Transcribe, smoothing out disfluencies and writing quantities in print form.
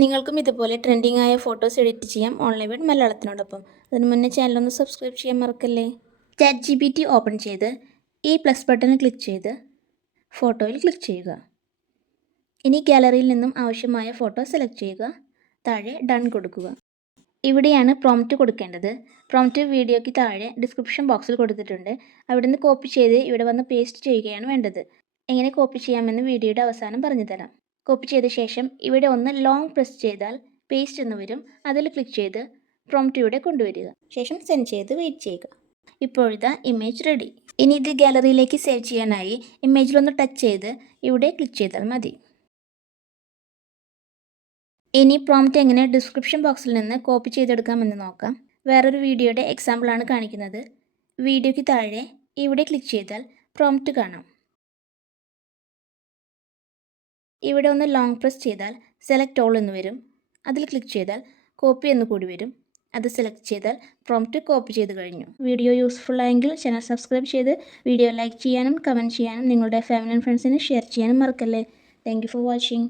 നിങ്ങൾക്കും ഇതുപോലെ ട്രെൻഡിങ് ആയ ഫോട്ടോസ് എഡിറ്റ് ചെയ്യാം ഓൺലൈൻ വേഡ് മലയാളത്തിനോടൊപ്പം. അതിന് മുന്നേ ചാനലൊന്ന് സബ്സ്ക്രൈബ് ചെയ്യാൻ മറക്കല്ലേ. ChatGPT ഓപ്പൺ ചെയ്ത് ഈ പ്ലസ് ബട്ടണിൽ ക്ലിക്ക് ചെയ്ത് ഫോട്ടോയിൽ ക്ലിക്ക് ചെയ്യുക. ഇനി ഗാലറിയിൽ നിന്നും ആവശ്യമായ ഫോട്ടോ സെലക്ട് ചെയ്യുക. താഴെ ഡൺ കൊടുക്കുക. ഇവിടെയാണ് പ്രോംപ്റ്റ് കൊടുക്കേണ്ടത്. പ്രോംപ്റ്റ് വീഡിയോയ്ക്ക് താഴെ ഡിസ്ക്രിപ്ഷൻ ബോക്സിൽ കൊടുത്തിട്ടുണ്ട്. അവിടുന്ന് കോപ്പി ചെയ്ത് ഇവിടെ വന്ന് പേസ്റ്റ് ചെയ്യുകയാണ് വേണ്ടത്. എങ്ങനെ കോപ്പി ചെയ്യാമെന്ന് വീഡിയോയുടെ അവസാനം പറഞ്ഞു തരാം. കോപ്പി ചെയ്ത ശേഷം ഇവിടെ ഒന്ന് ലോങ് പ്രസ് ചെയ്താൽ പേസ്റ്റ് എന്ന് വരും. അതിൽ ക്ലിക്ക് ചെയ്ത് പ്രോംപ്റ്റ് ഇവിടെ കൊണ്ടുവരിക. ശേഷം സെൻഡ് ചെയ്ത് വെയിറ്റ് ചെയ്യുക. ഇപ്പോഴിതാ ഇമേജ് റെഡി. ഇനി ഇത് ഗാലറിയിലേക്ക് സേവ് ചെയ്യാനായി ഇമേജിലൊന്ന് ടച്ച് ചെയ്ത് ഇവിടെ ക്ലിക്ക് ചെയ്താൽ മതി. ഇനി പ്രോംപ്റ്റ് എങ്ങനെ ഡിസ്ക്രിപ്ഷൻ ബോക്സിൽ നിന്ന് കോപ്പി ചെയ്തെടുക്കാമെന്ന് നോക്കാം. വേറൊരു വീഡിയോയുടെ എക്സാമ്പിളാണ് കാണിക്കുന്നത്. വീഡിയോയ്ക്ക് താഴെ ഇവിടെ ക്ലിക്ക് ചെയ്താൽ പ്രോംപ്റ്റ് കാണാം. ഇവിടെ ഒന്ന് ലോങ് പ്രസ് ചെയ്താൽ സെലക്ട് ഓൾ എന്ന് വരും. അതിൽ ക്ലിക്ക് ചെയ്താൽ കോപ്പി എന്ന് കൂടി വരും. അത് സെലക്ട് ചെയ്താൽ പ്രോംപ്റ്റ് കോപ്പി ചെയ്ത് കഴിഞ്ഞു. വീഡിയോ യൂസ്ഫുൾ ആയെങ്കിൽ ചാനൽ സബ്സ്ക്രൈബ് ചെയ്ത് വീഡിയോ ലൈക്ക് ചെയ്യാനും കമൻറ്റ് ചെയ്യാനും നിങ്ങളുടെ ഫാമിലി ആൻഡ് ഫ്രണ്ട്സിന് ഷെയർ ചെയ്യാനും മറക്കല്ലേ. Thank you for watching.